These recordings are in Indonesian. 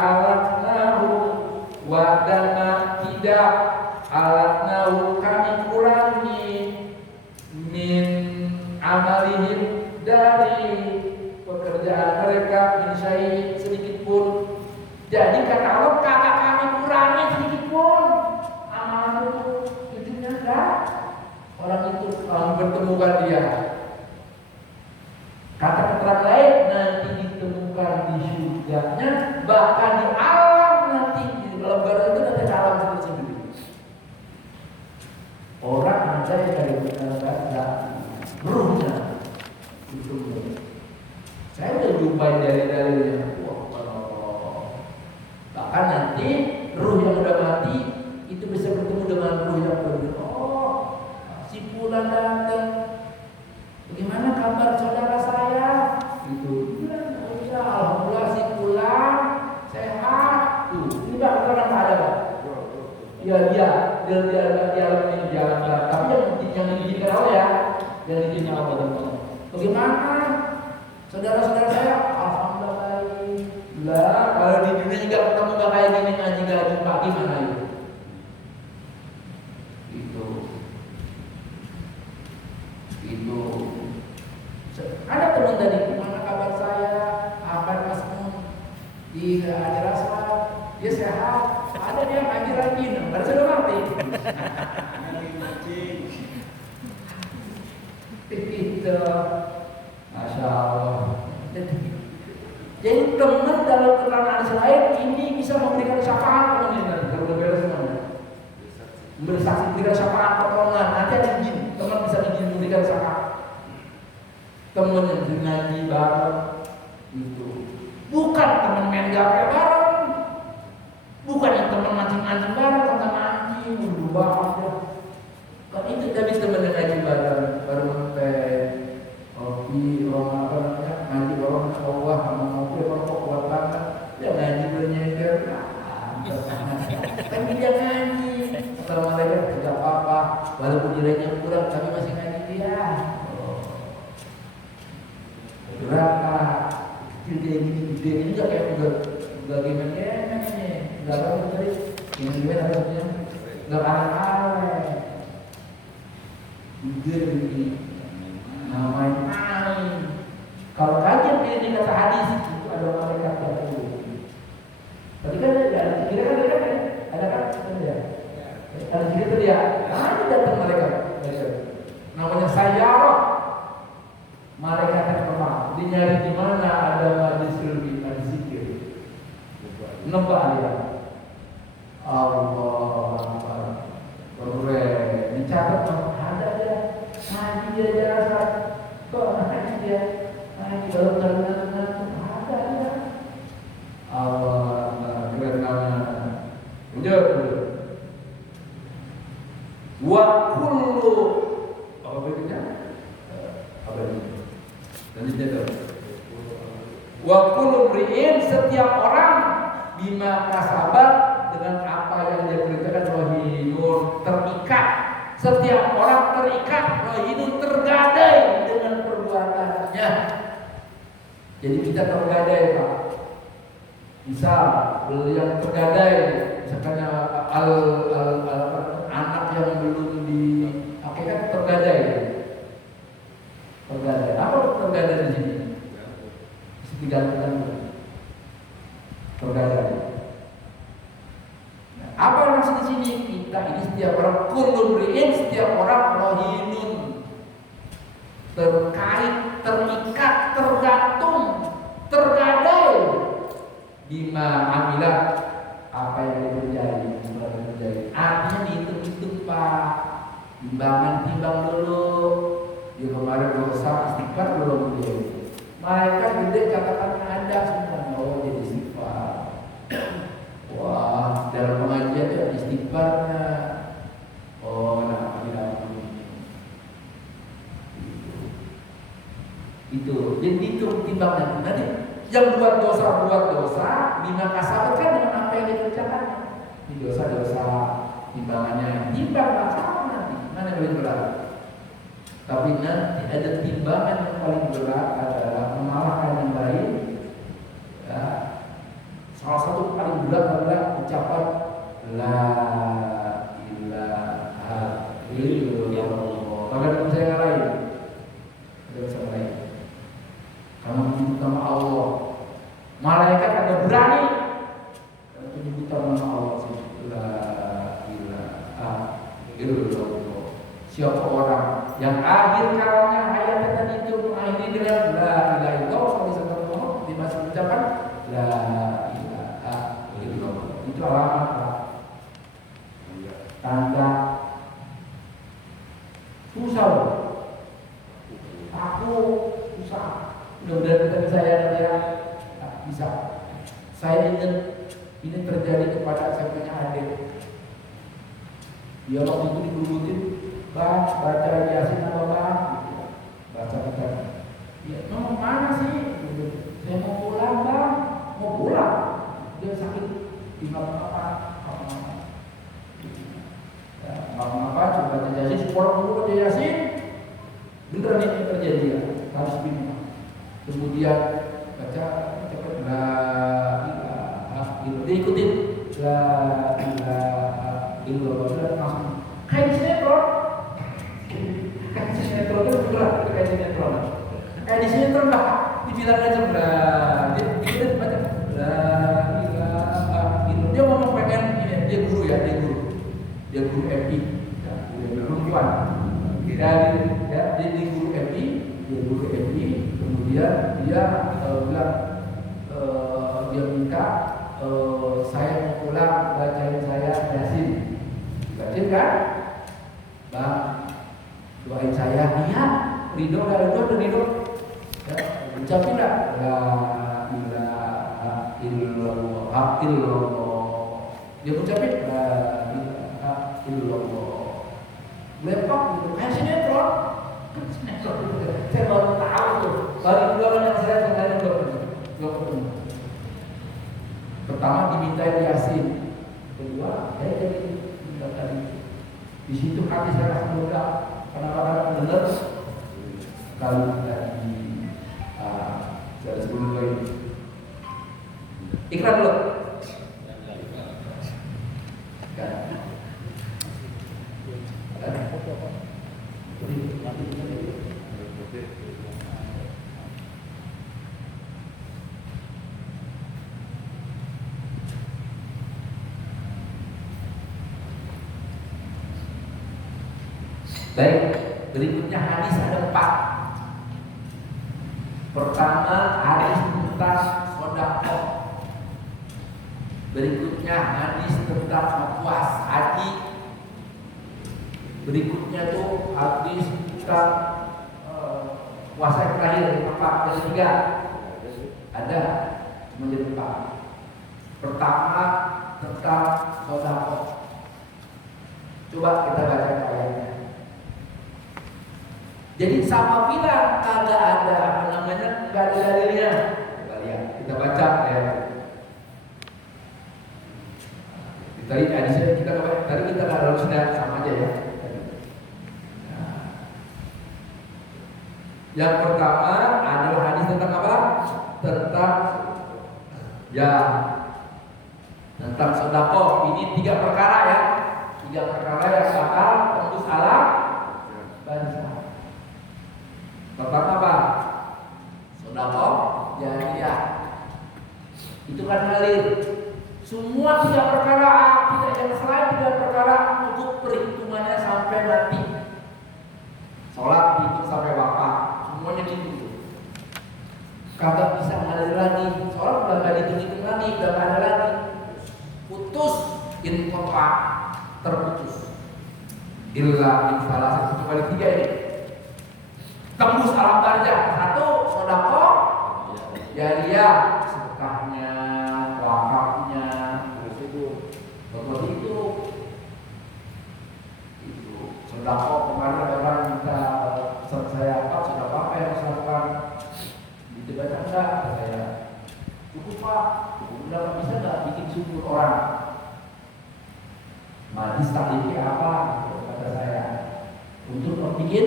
alatnahu wadana tidak alatnahu kami kurangi min amalihim dari pekerjaan mereka min syai' sedikit pun. Jadi kata Allah kagak kami kurangi sedikit pun amalan itu. Ujungnya enggak orang itu bertemukan dia. Kata keterangan lain nanti ditemukan di surganya, bahkan di alam nanti di lembar itu nanti alam sendiri. Orang ada yang dari negara ruhnya itu. Saya udah jumpai dari bahkan nanti ruh yang udah mati itu bisa bertemu dengan ruh yang baru. Oh, si fulan datang. Bagaimana kabar saudara saya? Gitu. Oh iya, alhamdulillah si fulan sehat. Tuh, ini Pak orang ada Pak. Iya dia alam ini jalan. Tapi yang diizinkan Allah ya, yang diizinkan Allah. Bagaimana saudara-saudara saya? Alhamdulillah baik. Lah, kalau di dunia juga ketemu nggak kayak gini ngaji nggak jumpa gimana itu? Itu ada teman tadi, gimana kabar saya? Apa Mas di Haji Rasma? Dia sehat. Ada dia ngaji rajin. Baru sudah mati. Itu, masya Allah. Jadi teman dalam keterangan selain ini bisa memberikan syafaat teman-teman. Kalau udah beres semuanya. Memberi saksi, memberikan syafaat pertolongan. Nanti ada izin, teman bisa izin memberikan syafaat. Teman yang ngaji bareng itu bukan teman main gape bareng, bukan yang teman mancing-mancing bareng, tentang mancing berubah aja. Kan itu tapi teman yang ngaji bareng, baru teh kopi, orang apa namanya ngaji orang sawah sama ngopi rokok buat banget, dia ngaji bernyender, kan dia ngaji. Assalamualaikum, tidak apa-apa, walaupun nilainya kurang, tapi masih ngaji dia. Berapa kecil kayak gini, gede ini juga kayak udah gimana nih, nggak tahu tadi yang gimana maksudnya, nggak kalah gede begini, main. Kalau kajian ini kata hadis itu ada malaikat tertentu. Tadi kan ada kira kan ada kan ya, ada cerita dia, ini datang malaikat, namanya Sayyarah. Malaikat yang pertama, dia nyari di mana ada majlis zikir. Nebak dia. Allah Akbar. Keren. Dicatat ada dia. Ngaji dia jasa. Kok ngaji dia? Ngaji dalam tangan ada dia. Allah Akbar. Keren namanya. Udah. Wa kullu apa bedanya? Apa ini? Dan itu wa kullu mri'in setiap orang bima kasabat dengan apa yang dia kerjakan rahinun terikat. Setiap orang terikat rahinun tergadai dengan perbuatannya. Jadi kita tergadai Pak. Misal yang tergadai misalkan anak yang belum di akikah tergadai. Tergadai. Apa tergadai di sini? Digantikan tergadai. Nah, apa maksud di sini? Kita ini setiap orang kullu mri'in, setiap orang rahinun, terkait, terikat, tergantung, tergadai bima amilah apa yang dikerjain. Artinya dihitung-hitung Pak. Timbang dulu. Di kemarin dosa istighfar belum dia. Mereka gede katakan ada semua. Oh jadi istighfar. Wah dalam pengajian itu ada istighfarnya. Oh nah tidak itu. Jadi itu timbangnya. Nanti yang buat dosa bina kasabat kan dengan apa yang dikerjakannya. Ini dosa timbangannya. Timbang sama nanti. Mana yang lebih berat? Tapi nanti ada timbangan yang paling berat adalah mengalahkan yang lain la ilaha illallah. Bahkan bisa yang lain, ada bisa yang lain. Kamu menyebut nama Allah, malaikat ada berani menyebut nama Allah. La ilaha illallah. Siapa orang yang akhir kalanya ayat tadi itu mengakhiri dengan la ilaha illallah, sampai di masih ucapan la ilaha illallah. Itu alamat tanda susah, aku susah. Mudah-mudahan kita bisa ya bisa. Saya ingat ini terjadi kepada saya punya adik. Dia waktu itu dikerubutin, baca Yasin apa baca kita. Ya, mau mana sih? Saya mau pulang bang, mau pulang. Dia sakit di apa? Apa? Coba baca Yasin, sekolah dulu baca Yasin. Beneran ini terjadi ya, harus bingung. Kemudian baca la ilaha illallah, diikutin la ilaha illallah, langsung kayak sinetron. Kayak sinetron itu beneran kayak sinetron. Kayak di sinetron lah, dibilang aja dia baca la ilaha illallah. Dia ngomong pengen ini, dia guru ya, dia guru MI, perempuan. Dia guru MI, kemudian dia bilang dia minta saya mau pulang bacain saya Yasin. Bacain kan? Bang, doain saya. Iya, ridho dan ridho. Ya, ucapin lah la ilaha illallah. Dia ucapin la ilaha illallah. Lepak gitu, kayak sinetron. Saya baru tahu tuh. Baru dua orang yang saya lain belum. Pertama dimintain Yasin, kedua saya jadi minta tadi. Di situ hati saya rasa muda, kadang-kadang benar. Kalau dari sebelum ini, iklan dulu. Baik, berikutnya hadis ada 4. Pertama hadis tentang sedekah. Berikutnya hadis tentang puasa haji. Berikutnya tuh hadis tentang puasa yang terakhir, yang ketiga. Ada cuma jadi 4. Pertama tentang sedekah. Coba kita baca ayatnya. Jadi sama bila kagak ada nggak ada dalilnya. Kita lihat, kita baca ya. Tadi kita nggak harus sudah sama aja ya. Nah. Yang pertama adalah hadis tentang apa? Tentang sedekah. Ini 3 perkara ya. 3 perkara yang bakal tembus alam bangsa. Pertama apa? Sedekah jariyah. Itu kan ngalir. Semua 3 perkara, tidak yang selain 3 perkara untuk perhitungannya sampai mati. Sholat dihitung sampai wafat, semuanya gitu. Kagak bisa ngalir lagi. Sholat udah gak dihitung lagi, udah gak ada lagi. Putus, inqata, terputus. Illa min salah, kecuali 3 ini. Tembus alam barzah. 1 sedekah jariyah, sedekahnya, wakafnya, betul itu sedekah. Kemarin ada orang minta saya sedekah apa yang harus lakukan? Dibaca enggak? Saya cukup pak, udah bisa nggak bikin subur orang? Majlis taklimnya apa? Kata saya untuk bikin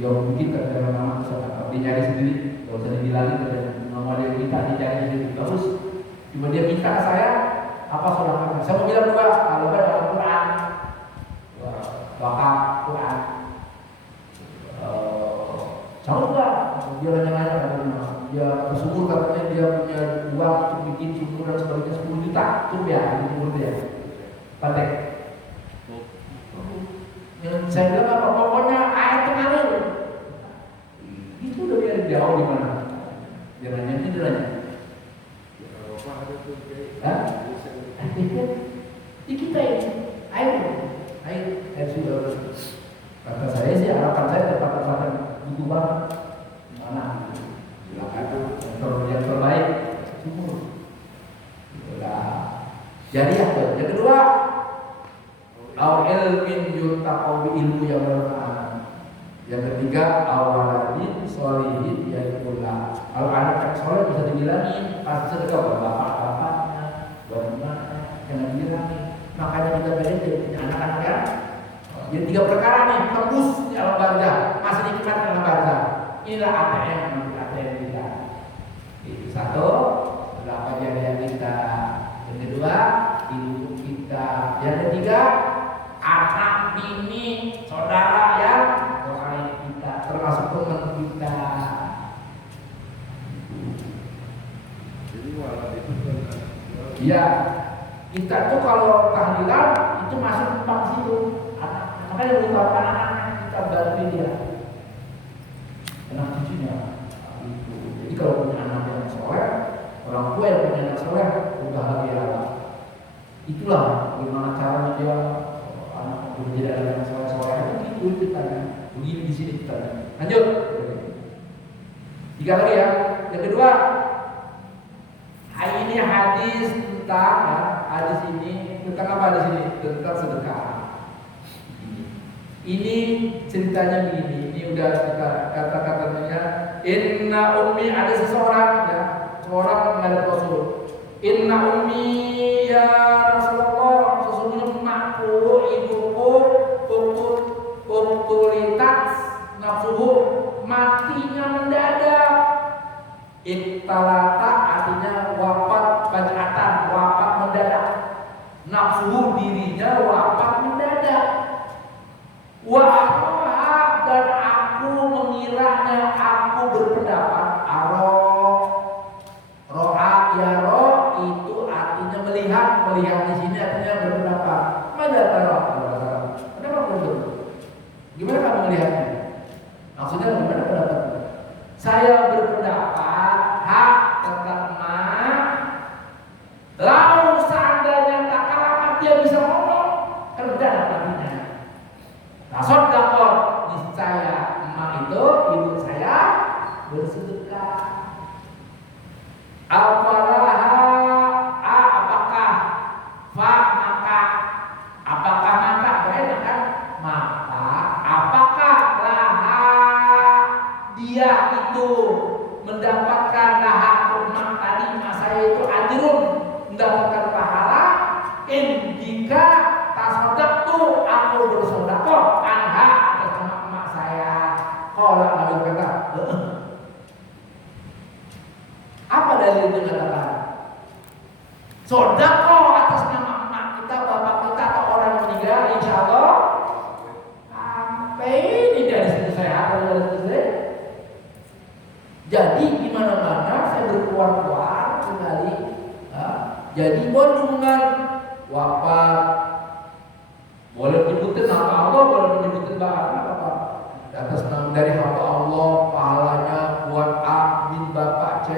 dia mungkin kadang-kadang nama bisa dicari sendiri, kalau usah dibilangin kadang nama dia minta dicari sendiri. Bagus, cuma dia minta saya Apa sudah? Saya mau bilang juga kalau baca Al-Quran, wakaf Quran. Tahu nggak? Dia nanya-nanya katanya, dia bersumur katanya dia punya uang untuk bikin sumur dan sebagainya 10 juta, itu ya, sumur dia. Patek. Yang saya bilang apa? Pokoknya air mengalir. Itu udah biar jauh di mana? Dia nanya ini dia nanya. Di kita ini air sudah. Kata saya sih harapan saya tempat-tempat butuh banget mana? Yang terbaik sumur. Jadi yang kedua, ilmin yutaqawi ilmu yang bermanfaat. Yang ketiga, awaladin sholihin yaikullah. Kalau anak yang soleh bisa dibilangin pasti sedekah buat bapak-bapaknya, buat ibunya, jangan dibilangin. Makanya kita belajar punya anak-anak ya. Jadi 3 perkara nih tembus di alam barzah, masih nikmat di alam barzah. Inilah ATM kita. Itu satu, berapa jariah kita. Yang kedua, ilmu kita. Yang ketiga, anak, bini, saudara yang doain kita, termasuk teman kita. Jadi walau itu kan. Iya, kita tuh kalau tahlilan itu masuk tempat situ. Makanya utamakan anak-anak kita bantu dia, anak cucunya. Itu. Jadi kalau punya anak yang soleh, orang tua yang punya anak soleh, bahagia. Itulah bagaimana caranya dia anak menjadi anak yang soleh itu ditanya. Begini di sini ditanya. Lanjut. 3 lagi ya. Yang kedua, ini hadis tentang hadis ini tentang apa hadis ini? Tentang sedekah. Ini ceritanya begini. Ini udah kita kata-katanya. Inna ummi, ada seseorang ya, seorang menghadap Rasul. Inna ummi ya Rasulullah, sesungguhnya emakku, ibuku, uktulitat nafsuhu, matinya mendadak. Iktalata artinya wafat bajatan, wafat mendadak. Nafsuhu dirinya wafat mendadak. Wa'aroha, dan aku mengiranya, aku berpendapat ro'a ya itu artinya melihat di sini artinya berpendapat. Mana taruh? Kenapa begitu? Gimana kamu melihatnya? Maksudnya gimana pendapat? Saya berpendapat hak tetap lau seandainya tak kalamat dia bisa ngomong kerja artinya. Nasod dakor niscaya emak itu ibu saya bersedekah. Apakah berarti kan maka apakah laha dia itu mendapatkan laha emak tadi emak saya itu ajrun mendapatkan pahala jika tasodak tuh aku bersodakoh anha atas nama emak saya. Kalau Nabi kata apa dalilnya katakan sodakoh atas nama emak kita, bapak kita atau orang yang meninggal, insya Allah sampai ini dari situ saya dari situ. Jadi di mana-mana saya berkeluar kembali. Jadi boleh dengan wafat, boleh menyebutin nama Allah, boleh menyebutin bahasa apa atas nama dari hamba Allah, pahalanya buat A bin bapak C,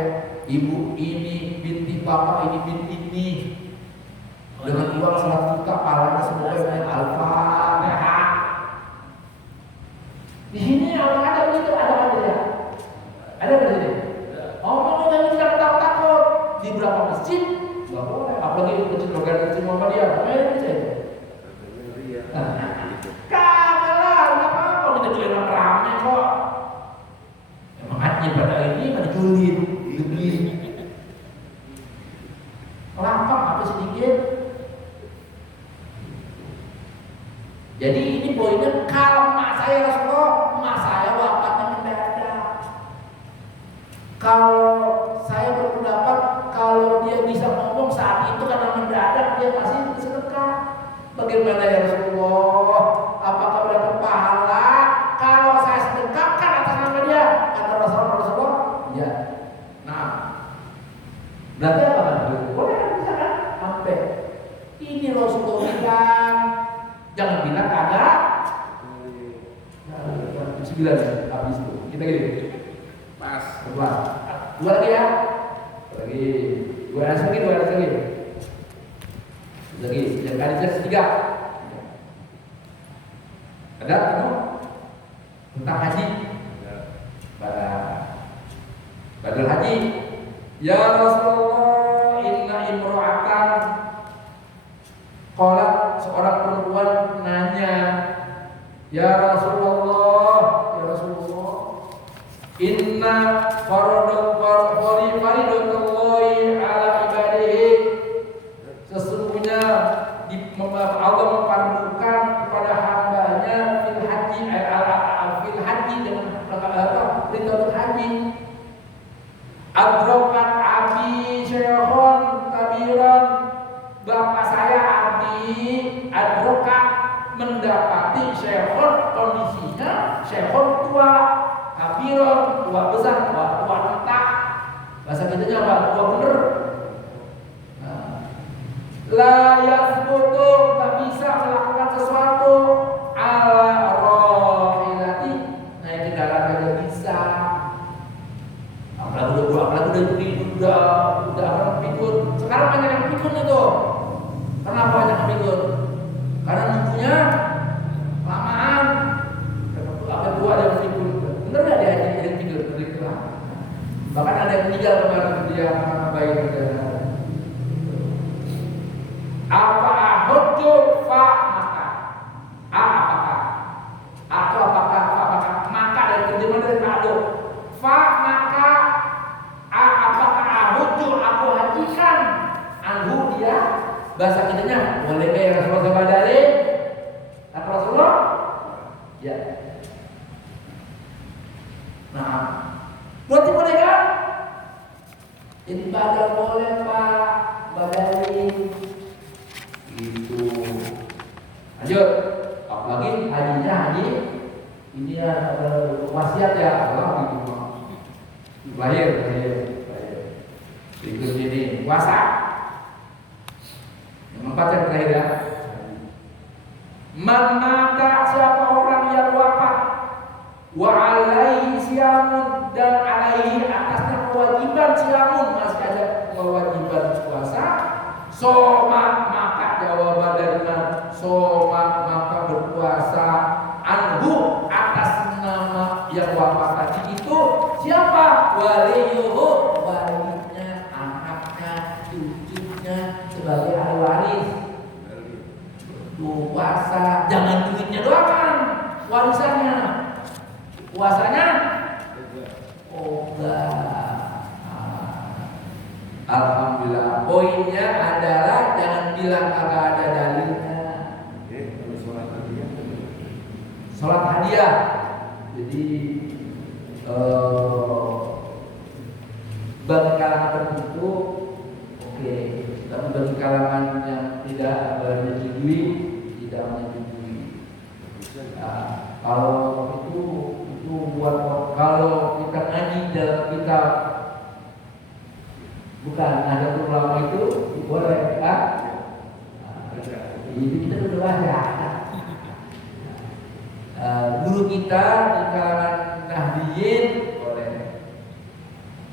ibu ini binti bapak ini binti ini dengan uang 100 juta, pahalanya semoga dengan Al-Fatihah. Di sini orang ada begitu, ada ya, ada di sini. Omong jangan tidak takut di berapa masjid nggak boleh, apalagi masjid organisasi Muhammadiyah, bisa itu. Kagak lah, nggak apa-apa, kita jualin rame kok. Emang hati pada ini pada julid, begini. Lapang apa sedikit. Jadi ini poinnya, kalau emak saya Rasulullah, emak saya wafatnya mendadak. Kalau saya berpendapat kalau dia bisa ngomong saat itu karena mendadak dia pasti sedekah. Bagaimana ya Rasulullah? Apakah berdapat pahala kalau saya sedekahkan atas nama dia? Kata Rasulullah, ya. Nah, berarti apa kan? Boleh kan bisa kan? Sampai ini Rasulullah bilang, jangan bilang kagak. 9 habis itu. Kita gini. Pas. Dua lagi ya. Lagi. Dua lagi. Yang kali ketiga. Ada tentang haji. Badal haji. Ya Rasulullah, inna imra'atan. Qalat, seorang perempuan nanya, Ya Rasulullah, inna faridatullahi ala ibadihi. Sesungguhnya Allah memfardukan kepada hambanya fil haji dengan perintah haji. Adrokat abi syekhon kabiran, bapak saya abi adrokat mendapati syekhon, kondisinya syekhon tua, kabiran tua besar, tua rentak. Bahasa kitanya apa? Tua bener. La yasbutu, tak bisa melakukan sesuatu ala rohilati, naik kendaraan tidak bisa. Apalagi udah pikun. Sekarang banyak yang pikun itu. Kenapa banyak yang pikun? Karena nunggunya lamaan. Apa dua ada yang pikun? Bener nggak dia jadi pikun? Bahkan ada yang meninggal kemarin dia karena bayi berjalan. Apa ahudju fa maka? Apakah? Atau apakah? Maka dari terjemahan dari kado. Fa maka. Apakah ahudju aku hajikan? Anhu dia. Bahasa kitanya boleh ya Rasulullah badali. Kata Rasulullah? Ya. Nah, berarti boleh kan? Jadi badal boleh Pak, badali. Itu lanjut, apalagi haji ini ya wasiat ya Allah gitu. Lahir. Berikut ini puasa. Yang keempat yang terakhir ya. Man mata, siapa orang yang wafat wa alaihi siyamun, dan alaihi atasnya kewajiban siyamun, masih ada kewajiban puasa. Soma, maka jawaban dari mana? Soma, maka berpuasa. Anhu, atas nama yang wafat tadi itu siapa? Waliyuhu, walinya, anaknya, cucunya sebagai ahli waris. Puasa, jangan duitnya doang kan, warisannya. Puasanya Alhamdulillah. Poinnya adalah jangan bilang kagak ada dalilnya. Sholat hadiah. Jadi bagi kalangan tertentu oke, tapi bagi kalangan yang tidak menyetujui, tidak menyetujui. Kalau itu buat kalau kita ngaji dalam kitab bukan ada ulama itu boleh kan? Jadi kita udah baca. Guru kita di kalangan Nahdiyin boleh.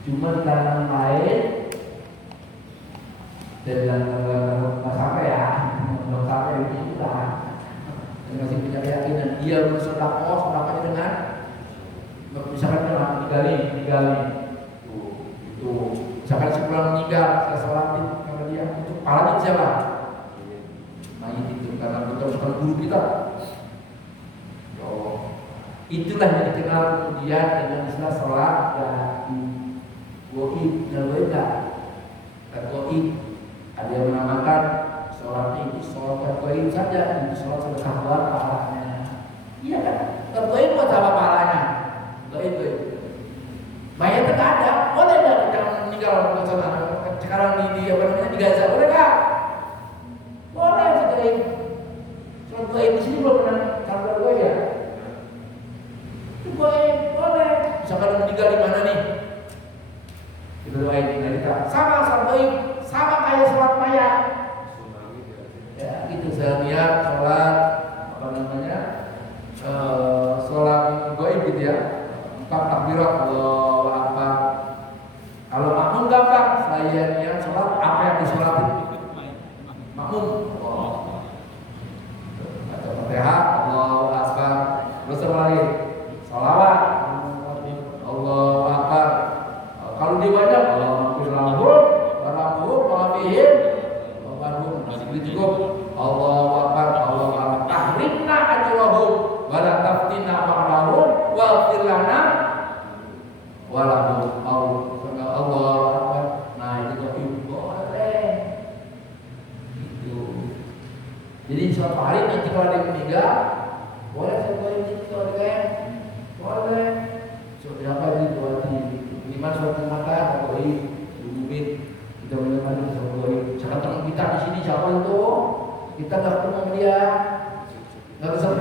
Cuma di kalangan lain dalam sampai ya, belum sampai itu lah. Masih punya keyakinan dia bersedekah dengan misalkan dengan digali itu misalkan sebulan meninggal saya sholatin karena dia itu pahalanya siapa? Mayit itu karena betul guru kita. Itulah yang dikenal kemudian dengan istilah sholat goib dan goibda. Goib ada yang menamakan sholat ini sholat goib saja, ini sholat sedekah buat pahalanya. Iya kan? Goib buat apa pahalanya? Goib. Mayatnya tak ada, boleh nggak kita meninggal sekarang Gaza, boleh nggak? Boleh sudah. Sholat gaib di sini belum pernah kantor gue ya. Itu boleh. Misalkan meninggal di mana nih? Kita doain tinggal kita. Sama sholat gaib, sama kayak sholat mayat. Ya gitu saya lihat sholat apa namanya sholat gaib gitu ya. 4 takbirat Allahu Akbar. Kalau makmum gampang, saya niat sholat apa yang disolatin. Makmum. Baca Fatihah, Allahu Akbar. Terus apa lagi? Sholawat. Allahu Akbar. Kalau dia banyak, Alhamdulillah, warahmatullahi wabarakatuh. Masih cukup. Allahu Akbar, Allahu Akbar. Tahrimna ajrahum, wala taftina ma'rahum, waghfir lana walahum. Allahu Akbar. Nah itu boleh. Gitu. Jadi suatu hari nanti kalau ada yang meninggal, boleh saya boleh gitu kan? Boleh. Suatu apa itu minimal suatu mata boleh dihubungin kita menemani sama boleh. Cara teman kita di sini siapa itu? Kita nggak ketemu dia, nggak ketemu